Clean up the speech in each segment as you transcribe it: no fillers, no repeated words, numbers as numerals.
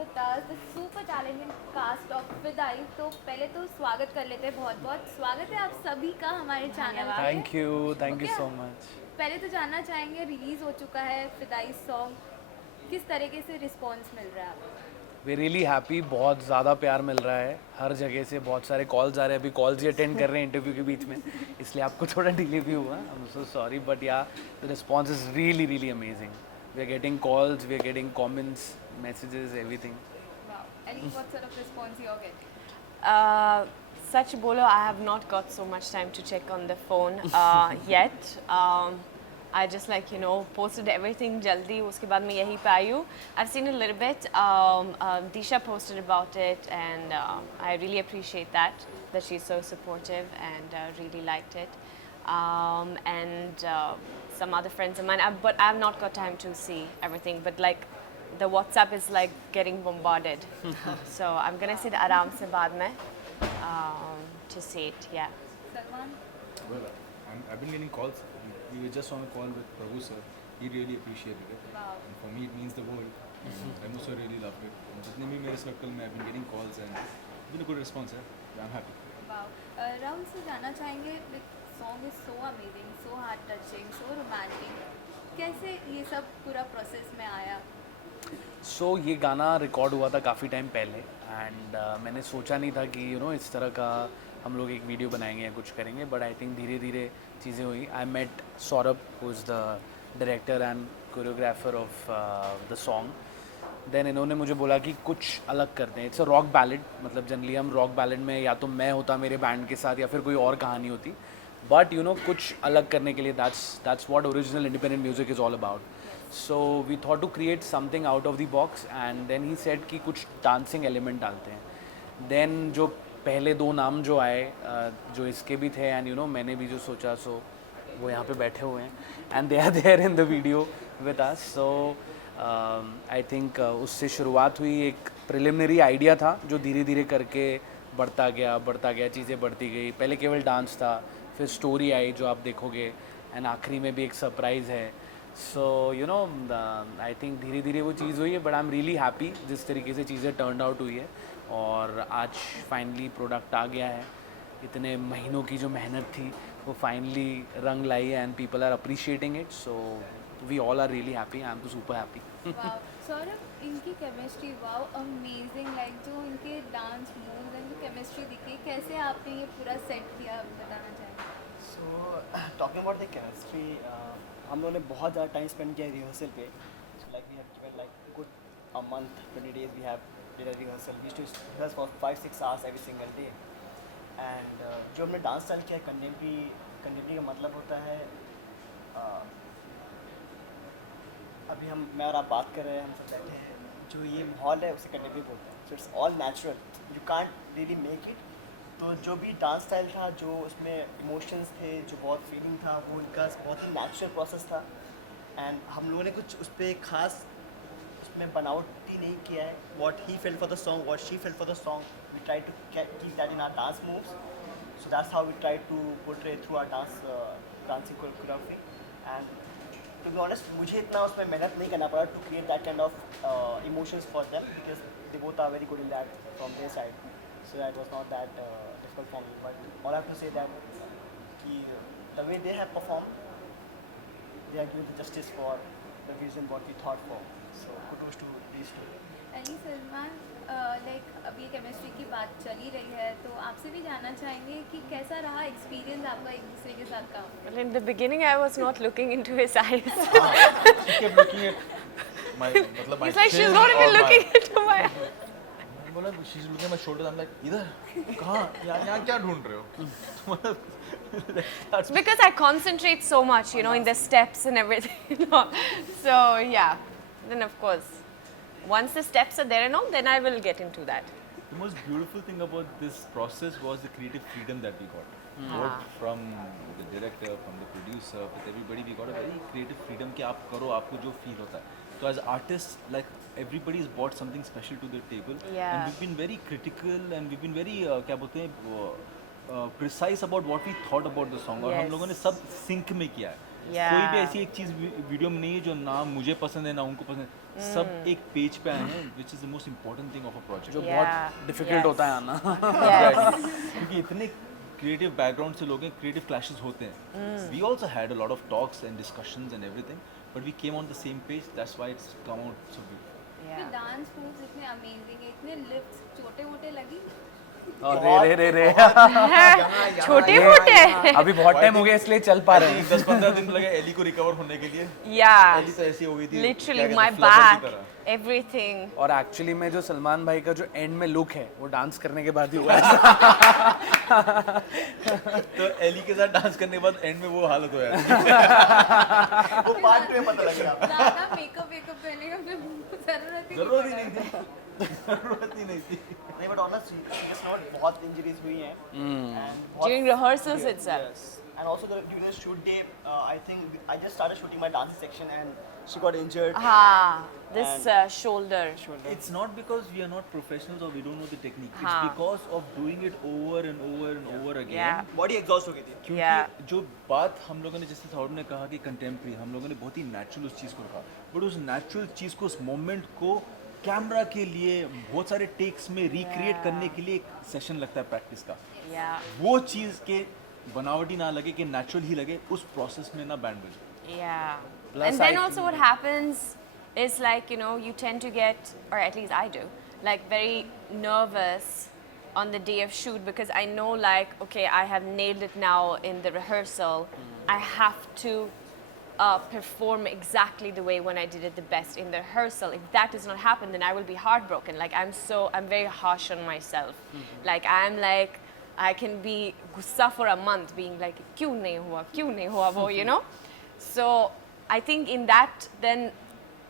with us the super talented cast of विदाई। तो पहले तो स्वागत कर लेते हैं, बहुत बहुत स्वागत है आप सभी का हमारे चैनल पे। Thank you Okay? So much. पहले तो जानना चाहेंगे, रिलीज़ हो चुका है विदाई सॉन्ग, किस तरीके से रिस्पॉन्स मिल रहा है आपको? वी रियली हैप्पी, बहुत ज़्यादा प्यार मिल रहा है हर जगह से, बहुत सारे कॉल्स आ रहे हैं। अभी कॉल्स ही अटेंड कर रहे हैं इंटरव्यू के बीच में, इसलिए आपको थोड़ा डिले भी हुआ। I am so sorry, but yeah the response is really really amazing. We are getting calls, we are getting comments, messages, everything. Wow. Any what sort of response you're getting? Uh, Sach bolo, I have not got so much time to check on the phone yet. I just posted everything jaldi. Uske baad मैं यहीं पे आई हूँ. I've seen a little bit. Disha posted about it, and I really appreciate that she's so supportive and really liked it. And some other friends of mine, but I've not got time to see everything. But the WhatsApp is getting bombarded. So I'm gonna sit आराम से बाद में to see it. Yeah. Salman? Well, I've been getting calls. We were just on a call with Prabhu sir. He really appreciated it. Wow. And for me, it means the world. I also really loved it. And जितने भी मेरे circle में I've been getting calls and it's been a good response. I'm happy. Wow. Rahul से जानना चाहेंगे, like song is so amazing, so heart touching, so romantic. कैसे ये सब पूरा प्रोसेस में आया? सो ये गाना रिकॉर्ड हुआ था काफ़ी टाइम पहले, एंड मैंने सोचा नहीं था कि इस तरह का हम लोग एक वीडियो बनाएंगे या कुछ करेंगे, बट आई थिंक धीरे धीरे चीज़ें हुई। I met Saurabh, who is the director and choreographer of the song. Then इन्होंने मुझे बोला कि कुछ अलग करते हैं। इट्स अ रॉक बैलेड, मतलब जनरली हम रॉक बैलेड में या तो मैं होता मेरे बैंड के साथ या फिर कोई और कहानी होती, बट कुछ अलग करने के लिए that's what original independent music is all about. So we thought to create something out of the box, and then he said कि कुछ डांसिंग एलिमेंट डालते हैं। देन जो पहले दो नाम जो आए, जो इसके भी थे, एंड मैंने भी जो सोचा, सो वो यहाँ पे बैठे हुए हैं, and they are there in the video with us. So I think उससे शुरुआत हुई। एक प्रिलिमिनरी आइडिया था जो धीरे धीरे करके बढ़ता गया, चीज़ें बढ़ती गई। पहले केवल डांस था, फिर स्टोरी आई जो आप देखोगे, एंड आखिरी में भी एक सरप्राइज़ है। सो आई थिंक धीरे धीरे वो चीज़ हुई है, but I am really happy जिस तरीके से चीज़ें टर्न आउट हुई है, और आज फाइनली प्रोडक्ट आ गया है। इतने महीनों की जो मेहनत थी वो फाइनली रंग लाई है, and people are appreciating it. So we all are really happy, I am तो सुपर हैप्पी। Wow. सौरभ, इनकी केमिस्ट्री वाओ अमेजिंग, लाइक जो इनके डांस मूव्स एंड केमिस्ट्री दिखी, कैसे आपने ये पूरा सेट किया बताना चाहेंगे? So talking about the chemistry, हम लोगों ने बहुत ज़्यादा टाइम स्पेंड किया रिहर्सल पे. So like we have given like good a month, 20 days we have did a rehearsal. We used to rehearse for 5-6 hours every single day. And जो हमने dance style किया है कंटेम्प्रेरी का मतलब होता है अभी मैं और आप बात कर रहे हैं, हम सब बैठे हैं, जो ये माहौल है उसे कंटेम्प्रेरी बोलते हैं. So it's all natural, you can't really make it. तो जो भी डांस स्टाइल था, जो उसमें इमोशंस थे, जो बहुत फीलिंग था, वो इनका बहुत ही नेचुरल प्रोसेस था. एंड हम लोगों ने कुछ उस पर खास उसमें बनावटी नहीं किया है. What he felt for the song, what she felt for the song, we try to keep that in our dance moves. So that's how we try to portray through our dancing choreography. And to be honest, मुझे इतना उसमें मेहनत नहीं करना पड़ा to create that kind of emotions for them, because they both are very good in that from their side. So that was not that difficult for me. But all I have to say that the way they have performed, they are giving the justice for the vision what we thought for. So kudos to these two. Ali Salman, like अभी chemistry की बात चली रही है, तो आपसे भी जानना चाहेंगे कि कैसा रहा एक्सपीरियंस आपका एक दूसरे के साथ काम? Well, in the beginning, I was not looking into his eyes. She kept looking at my, मतलब my He's like, she's chin not or even my- looking into my. मैंने बोला she's looking at my shoulders. I'm like, इधर कहाँ, यहाँ क्या ढूंढ रहे हो? That's Because I concentrate so much, in the steps and everything. So yeah, then of course, once the steps are there and all, then I will get into that. the most beautiful thing about this process was the creative freedom that we got. Both from the director, from the producer, with everybody, we got a very creative freedom कि आप करो, आपको जो feel होता है. So as artists, like everybody's brought something special to the table, Yeah. and we've been very critical and we've been very क्या बोलते हैं precise about what we thought about the song. और हम Yes. लोगों ने सब sync में किया है. Yeah. कोई भी ऐसी एक चीज़ वीडियो में नहीं है जो ना मुझे पसंद है ना उनको पसंद है. सब एक पेज पे आए हैं, which is the most important thing of a project. जो Yeah. बहुत डिफिकल्ट होता है आना Yes. क्योंकि इतने क्रिएटिव बैकग्राउंड से लोग हैं, क्रिएटिव क्लैशेस होते हैं. We also had a lot of talks and discussions and everything, but we came on the same page. That's why it's come out so beautiful. ये डांस मूव्स इतने amazing है, इतने lips छोटे मोटे लगी। और रे छोटे मोटे अभी बहुत टाइम हो गया इसलिए चल पा रहे हैं 10-15 दिन लगे एली को रिकवर होने के लिए. Yeah. एली तो ऐसी हो गई थी, Literally क्या my कहते हैं, flubber की back, तरह. everything. और एक्चुअली में जो सलमान भाई का जो एंड में लुक है वो डांस करने के बाद ही हुआ है तो एली के साथ डांस करने के बाद एंड में वो हालत हो जाती. वो पार्ट में पता लगेगा आपको. ज़्यादा मेकअप करने का फिर जरूरत ही नहीं थी. जरूरत ही नहीं थी. नहीं बट ऑनेस्टली सीरियस नोट बहुत इंजरीज हुई हैं and बहुत During rehearsals itself. yes. and also during the shoot day I think I just started shooting my dance section and she got injured. This shoulder. It's not because we are not professionals or we don't know the technique. It's हाँ. because of doing it over and over and over again. Yeah. Body exhaust हो गई थी. क्योंकि Yeah. जो बात हम लोगों ने, जैसे सौरभ ने कहा कि कंटेम्प्रेरी, हम लोगों ने बहुत ही नेचुरल उस चीज़ को रखा, बट उस नेचुरल चीज़ को, उस मोमेंट को कैमरा के लिए बहुत सारे टेक्स में रिक्रिएट करने के लिए एक सेशन लगता है प्रैक्टिस का. Yeah. वो चीज़ के बनावटी ना लगे, कि नेचुरल ही लगे, उस प्रोसेस में ना बैंड बजे. Yeah. Plus, and then I also what happens is like, you know, you tend to get, or at least I do, like very nervous on the day of shoot because I know like, okay, I have nailed it now in the rehearsal. I have to perform exactly the way when I did it the best in the rehearsal. If that does not happen, then I will be heartbroken. Like I'm very harsh on myself. Like I'm like, I can be gussa for a month being like, kyun nahi hua wo, you know? So I think in that then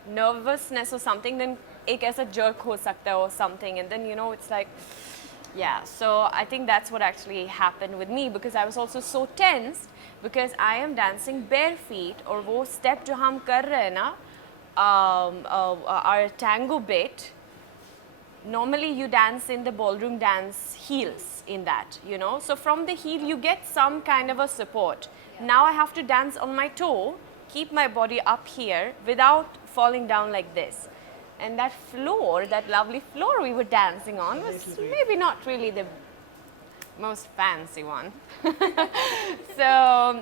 nervousness or something, then ek aisa jerk ho sakta hai or something, and then you know it's like, yeah. So I think that's what actually happened with me because I was also so tensed because I am dancing bare feet और वो step जो हम कर रहे हैं ना, our tango bit. Normally you dance in the ballroom dance heels in that, you know. So from the heel you get some kind of a support. Now I have to dance on my toe, keep my body up here without falling down like this. And that floor, that lovely floor we were dancing on was maybe not really the most fancy one. So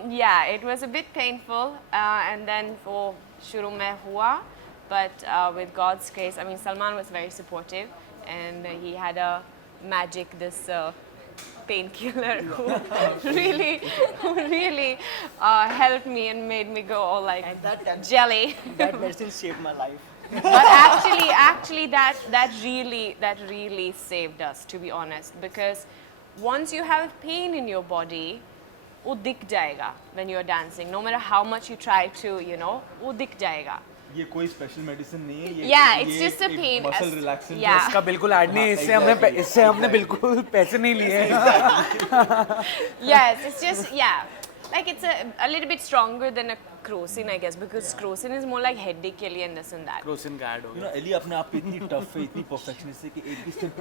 yeah, it was a bit painful and then for shuru mein hua, but with God's grace, I mean Salman was very supportive and he had a magic, this painkiller who really helped me and made me go all like And that jelly. that medicine saved my life. But actually that really saved us, to be honest, because once you have pain in your body, वो दिख जाएगा when you are dancing. No matter how much you try to, you know, वो दिख जाएगा. ये कोई special medicine नहीं है. Yeah, it's just a pain. Muscle relaxant. Yeah. इसका बिल्कुल ऐड नहीं है, इससे हमने बिल्कुल पैसे नहीं लिए हैं. Yes, it's just, yeah. Like it's a little bit stronger than a Crocin, I guess, because Crocin is more like headache के लिए and this and that. Crocin का ऐड हो You गया. know, एली अपने आप पे इतनी टफ है, इतनी परफेक्शनिस्ट है कि एक भी स्टेप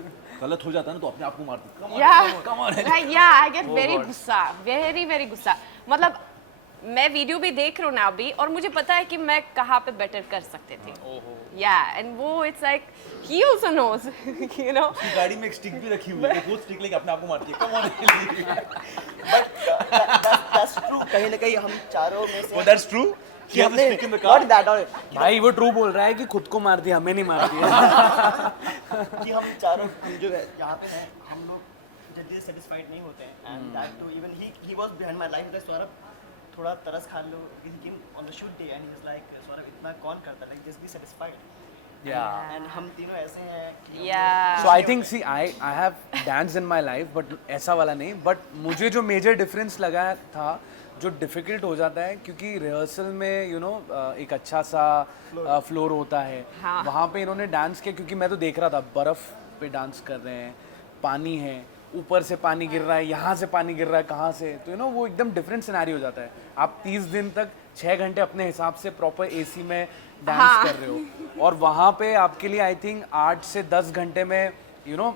गलत हो जाता है ना तो अपने आप को मारती है. Come on, Yeah, come on, Ellie. like, yeah, I get Oh very God. गुस्सा, very गुस्सा. मतलब मैं वीडियो भी देख रही हूँ ना अभी और मुझे पता है कि मैं कहाँ पे बेटर कर सकते थे. Yeah, and वो it's like he also knows, you know. उसकी गाड़ी में एक स्टिक भी रखी हुई है, वो स्टिक लेके अपने आप को मारती है. Come on, Ellie. That's true. कहीं ना कहीं हम चारों में से Oh, that's true. She has a stick in the car. Not that all. भाई वो ट्रू बोल रहा है कि खुद को मार दिया, हमें नहीं मार दिया. कि हम चारों हम जो है यहाँ पे हैं, हम लोग जल्दी से सेटिस्फाइड नहीं होते हैं. And that too, even he was behind my life. Like Saurabh थोड़ा तरस खा लो. He came on the shoot day and he was like Saurabh इतना कौन करता है? Like just be satisfied. Yeah. And हम तीनों ऐसे हैं कि हम Yeah. So I think see I have danced in my life but ऐसा वाला नहीं, but मुझे जो major difference लगा था, जो difficult हो जाता है क्योंकि rehearsal में you know एक अच्छा सा floor होता है. हाँ. वहाँ पे इन्होंने डांस किया क्योंकि मैं तो देख रहा था बर्फ पे डांस कर रहे हैं, पानी है, ऊपर से पानी गिर रहा है, यहाँ से पानी गिर रहा है, कहाँ से, तो यू नो वो एकदम डिफरेंट सिनेरियो हो जाता है. आप 30 दिन तक 6 घंटे अपने हिसाब से प्रॉपर एसी में डांस कर रहे हो और वहाँ पे आपके लिए आई थिंक 8 से 10 घंटे में यू नो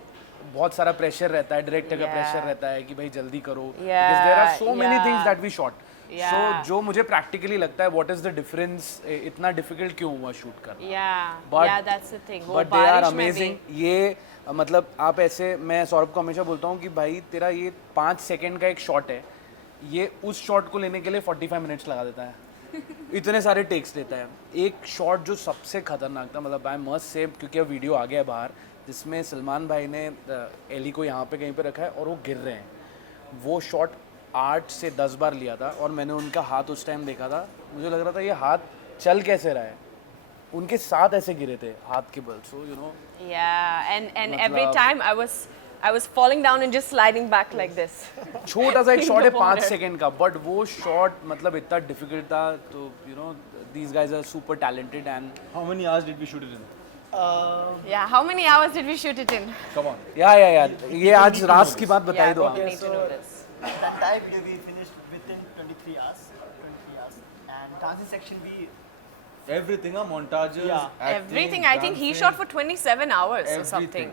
बहुत सारा प्रेशर रहता है, डायरेक्टर का प्रेशर रहता है कि भाई जल्दी करो, because there are so many things that we shot. Yeah. So जो मुझे प्रैक्टिकली लगता है व्हाट इज द डिफरेंस, इतना डिफिकल्ट क्यों हुआ शूट करना. Yeah. But- yeah, that's the thing. वो बट दे आर बारिश में भी- अमेजिंग. ये मतलब आप ऐसे, मैं सौरभ को हमेशा बोलता हूँ कि भाई तेरा ये 5 सेकंड का एक शॉट है, ये उस शॉट को लेने के लिए 45 मिनट्स लगा देता है. इतने सारे टेक्स लेता है. एक शॉट जो सबसे खतरनाक था, मतलब आई मस्ट से, क्योंकि अब वीडियो आ गया है बाहर, जिसमें सलमान भाई ने एली को यहाँ पे कहीं पे रखा है और वो गिर रहे हैं. वो शॉट 8 से 10 बार लिया था और मैंने उनका हाथ उस टाइम देखा था. मुझे लग रहा था ये हाथ चल कैसे रहा है. उनके साथ ऐसे गिरे थे हाथ के बल. So you know, Yeah, and every मतलब- time I was falling down and just sliding back like this. छोटा सा एक शॉट है The 5 water. सेकंड का, बट वो शॉट मतलब इतना डिफिकल्ट था. तो you know these guys are super talented and How many hours did we shoot it in? Yeah, how many hours did we shoot it in? Come on. या ये आज राज की बात बताई Yeah, दो people आप. need to know this. The entire video we finished within 23 hours. 23 hours. And dancing section we Everything, montages, Yeah. acting, Everything. I think he dancing, shot for 27 hours or everything. something.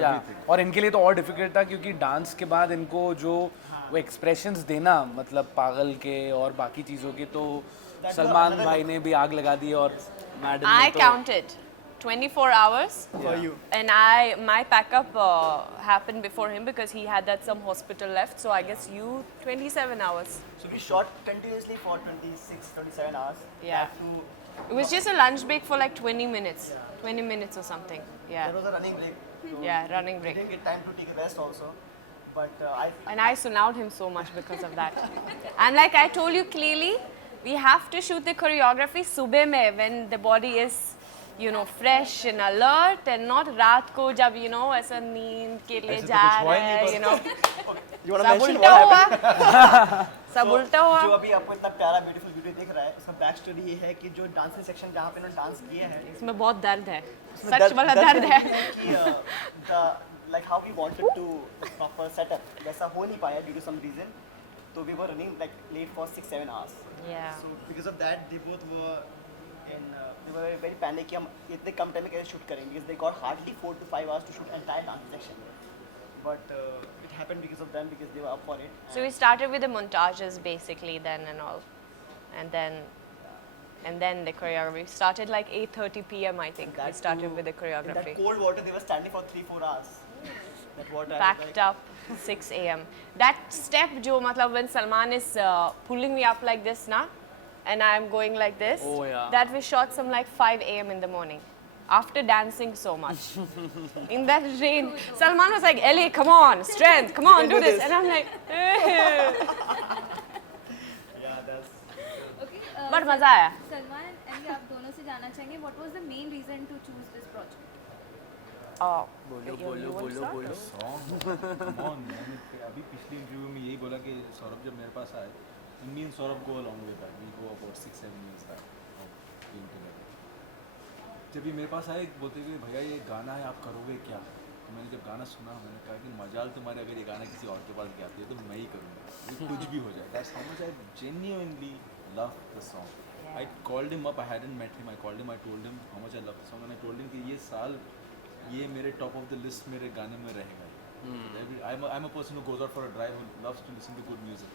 या Everything. और इनके लिए तो और difficult था क्योंकि dance के बाद इनको जो वो एक्सप्रेशंस देना, मतलब पागल के और बाकी चीज़ों के, तो सलमान भाई ने भी आग लगा दी और मैडम I ने तो counted 24 hours. for you. And my packup happened before him because he had that some hospital left. So I guess you 27 hours. So we shot continuously for 26, 27 hours. Yeah. That too, It was just a lunch break for like 20 minutes. 20 minutes or something. there Yeah. was a running break. So Yeah, running we break. didn't get time to take a rest also. But And I sunowed him so much because of that. And like I told you clearly, we have to shoot the choreography subah mein when the body is, you know, fresh and alert, and not raat ko jab, you know, ऐसा नींद के लिए ऐसे तो जा कुछ हुआ रहा ही है, नहीं you know. you want to सब mention उल्टा what हुआ. happened? सब So, उल्टा जो हुआ. अभी आपको इतना प्यारा ब्यूटीफुल वीडियो दिख रहा है, उसका बैक स्टोरी ये है कि जो डांसिंग सेक्शन जहाँ पे इन्होंने डांस किया है, इसमें बहुत दर्द है. उसमें सच वाला दर्द है. कि the like how we wanted to proper setup वैसा हो नहीं पाया due to some reason. So we were running like late for 6-7 hours. Yeah. So because of that, they both were in they were very panic कि हम इतने कम time में कैसे shoot करेंगे, because they got hardly 4 to 5 hours to shoot entire dance section. But it happened because of them, because they were up for it. So we started with the montages basically then and all, and then the choreography. We started like 8:30 p.m. I think. We That started too, with the in choreography. that cold water, they were standing for 3-4 hours. That water. Packed up 6 a.m. That step, jo matlab when Salman is pulling me up like this, na, and I'm going like this. Oh, yeah. That we shot some like 5 a.m. in the morning. After dancing so much in that rain, Salman was like, "Ellie, come on, strength, come on, do this," and I'm like, Yeah, that's. Okay. but मजा आया. Salman and आप दोनों से जानना चाहेंगे what was the main reason to choose this project. Oh, बोलो you बोलो want to बोलो start? बोलो. Song. Come on, मैंने अभी पिछली इंटरव्यू में यही बोला कि सौरभ जब मेरे पास आए, me and Saurabh go a long way back. We go about 6-7 years back of being together. जब ये मेरे पास आए बोलते कि भैया ये गाना है, आप करोगे क्या? तो मैंने जब गाना सुना, मैंने कहा कि मजाल तुम्हारे अगर ये गाना किसी और के पास गाती है तो मैं ही करूँगा, ये कुछ भी हो जाए. That's how much I genuinely love the song. I called him up. I hadn't met him. I called him. I told him how much I love the song, and I told him कि ये साल ये मेरे top of the list मेरे गाने में रहेगा. I'm a person who goes out for a drive who loves to listen to good music.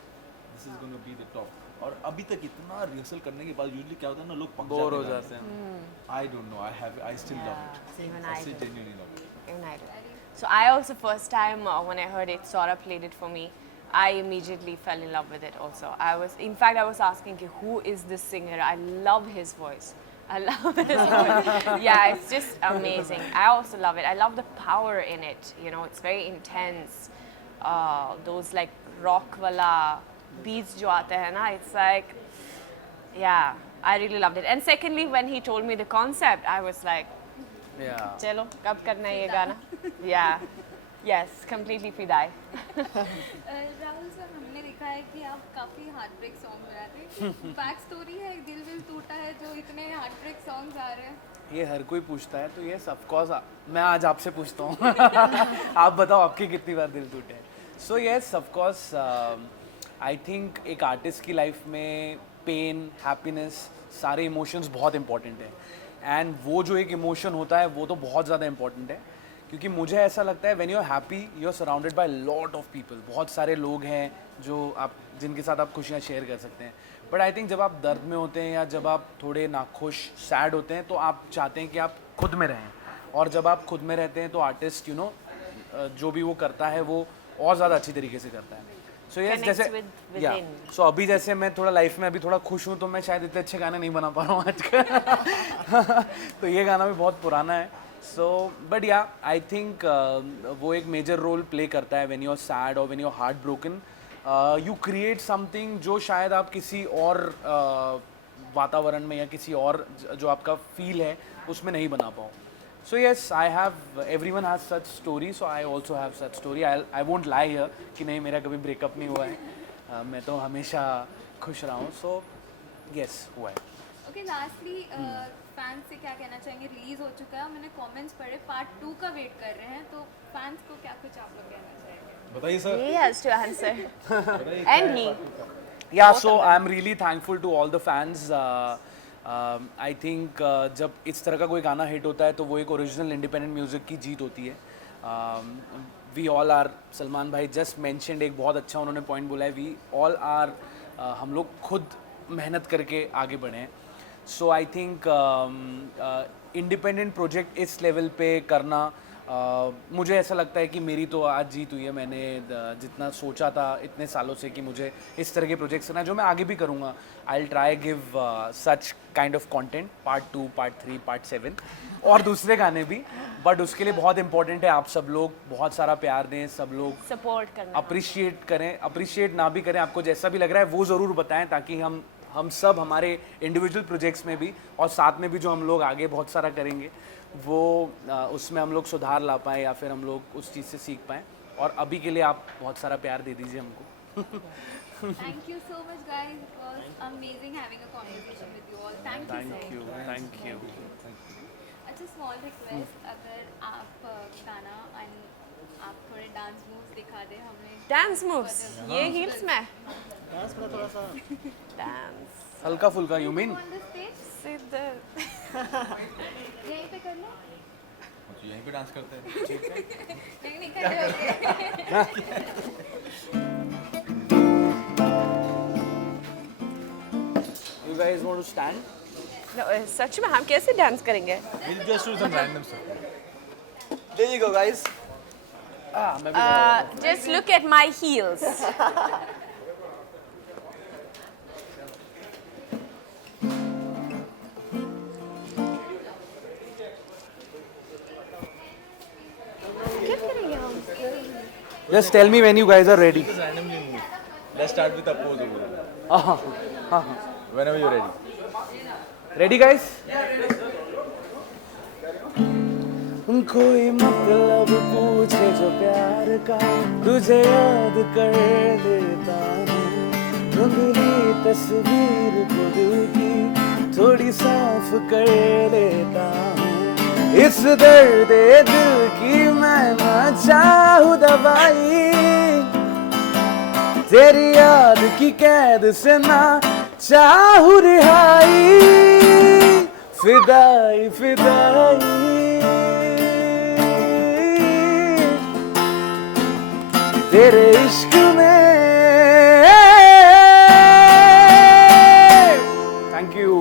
This is going to be the top. और अभी तक इतना रिहर्सल करने के बाद यूजुअली क्या होता है ना, लोग पक बोर हो गाने से. जाते हैं. I don't know. I still love it. Even I I still do. genuinely love it. Even I do. So I also first time when I heard it, Saurabh played it for me. I immediately fell in love with it. Also, in fact, I was asking, who is this singer? I love his voice. I love his voice. Yeah, it's just amazing. I also love it. I love the power in it. You know, it's very intense. Those like rock wala beats jo aate hai na, it's like, yeah, I really loved it. And secondly, when he told me the concept, I was like, Yeah. चलो कब करना है ये गाना? Yeah, yes, completely फिदाई. Rahul sir, हमने देखा है कि आप काफ़ी हार्ट ब्रेक सॉन्ग बनाते हैं. बैक स्टोरी है, एक दिल दिल टूटा है जो इतने हार्ट ब्रेक सॉन्ग्स आ रहे हैं. ये हर कोई पूछता है, तो ये ऑफ कोर्स मैं आज आपसे पूछता हूँ. आप बताओ आपकी कितनी बार दिल टूटे. So yes, of course I think एक आर्टिस्ट की लाइफ में पेन, हैप्पीनेस, सारे इमोशंस बहुत इंपॉर्टेंट है. एंड वो जो एक इमोशन होता है वो तो बहुत ज़्यादा इंपॉर्टेंट है, क्योंकि मुझे ऐसा लगता है when you are happy you are surrounded by lot of people, बहुत सारे लोग हैं जो आप जिनके साथ आप खुशियाँ शेयर कर सकते हैं। बट आई थिंक जब आप दर्द में होते हैं या जब आप थोड़े नाखुश सैड होते हैं तो आप चाहते हैं कि आप खुद में रहें, और जब आप खुद में रहते हैं तो आर्टिस्ट यू नो जो भी वो करता है वो और ज़्यादा अच्छी तरीके से करता है। सो यस, Connects जैसे with या within. सो अभी जैसे मैं थोड़ा लाइफ में अभी थोड़ा खुश हूँ तो मैं शायद इतने अच्छे गाने नहीं बना पा रहा हूँ आजकल तो ये गाना भी बहुत पुराना है। सो बट या आई थिंक वो एक मेजर रोल प्ले करता है व्हेन यू आर सैड और when you are heart broken, you create something जो शायद आप किसी और वातावरण में या किसी और जो आपका फील है उसमें नहीं बना पाओ। So yes, I have, everyone has such story, so I also have such story. I won't lie here कि नहीं मेरा कभी ब्रेकअप नहीं हुआ है, मैं तो हमेशा खुश रहा हूँ। So yes, हुआ है। ओके, लास्टली फैंस से क्या कहना चाहेंगे? रिलीज हो चुका है और मैंने कमेंट्स पढ़े पार्ट 2 का वेट कर रहे हैं, तो फैंस को क्या कुछ आप लोग कहना चाहेंगे? बताइए sir. He has to answer. बताइए And he. Yeah, so I'm really thankful to all the fans. I think जब इस तरह का कोई गाना हिट होता है तो वो एक ओरिजिनल इंडिपेंडेंट म्यूज़िक की जीत होती है। वी ऑल आर, सलमान भाई जस्ट मेंशनड एक बहुत अच्छा उन्होंने पॉइंट बोला है, वी ऑल आर, हम लोग खुद मेहनत करके आगे बढ़े हैं। सो आई थिंक इंडिपेंडेंट प्रोजेक्ट इस लेवल पे करना, मुझे ऐसा लगता है कि मेरी तो आज जीत हुई है। मैंने जितना सोचा था इतने सालों से कि मुझे इस तरह के प्रोजेक्ट्स करना है, जो मैं आगे भी करूँगा। I will try give such kind of content, part 2, part 3, part 7 और दूसरे गाने भी। बट उसके लिए बहुत इंपॉर्टेंट है आप सब लोग बहुत सारा प्यार दें, सब लोग Support करना. अप्रिशिएट करें, अप्रिशिएट ना भी करें, आपको जैसा भी लग रहा है वो ज़रूर बताएं, ताकि हम सब हमारे इंडिविजुअल प्रोजेक्ट्स में भी और साथ में भी जो हम लोग आगे बहुत सारा करेंगे वो उसमें हम लोग सुधार ला पाएँ या फिर हम लोग उस चीज़ से सीख पाएँ। और अभी के लिए आप बहुत सारा प्यार दे दीजिए हमको। Thank you so much guys, it was amazing having a conversation with you all. Thank you so thank you, much. Thank you. अच्छा, स्मॉल रिक्वेस्ट, अगर आप गाना and आप थोड़े डांस मूव्स दिखा दें हमें। Dance moves. ये heels में. डांस में थोड़ा सा Dance. हल्का फुल्का you mean? On the stage Sit there. यहीं पे कर लो। तो यहीं पे डांस करते हैं। नहीं नहीं, खड़े होके। You guys want to stand? No, सच में हम कैसे डांस करेंगे? We'll just do some random stuff. there you go guys. मैं भी Just look at my heels. क्या करेंगे हम? Just tell me when you guys are ready. Just randomly move. Let's start with a pose over there. Whenever you're ready. Ready guys? कोई मतलब पूछे जो प्यार का, तुझे याद कर लेता हूँ। धुंधली तस्वीर को दिल की थोड़ी साफ कर लेता हूँ। इस दर्द दिल की मैं ना चाहूँ दवाई, तेरी याद की कैद से ना चाहूँ रिहाई। फिदाई फिदाई तेरे इश्क में। Thank you.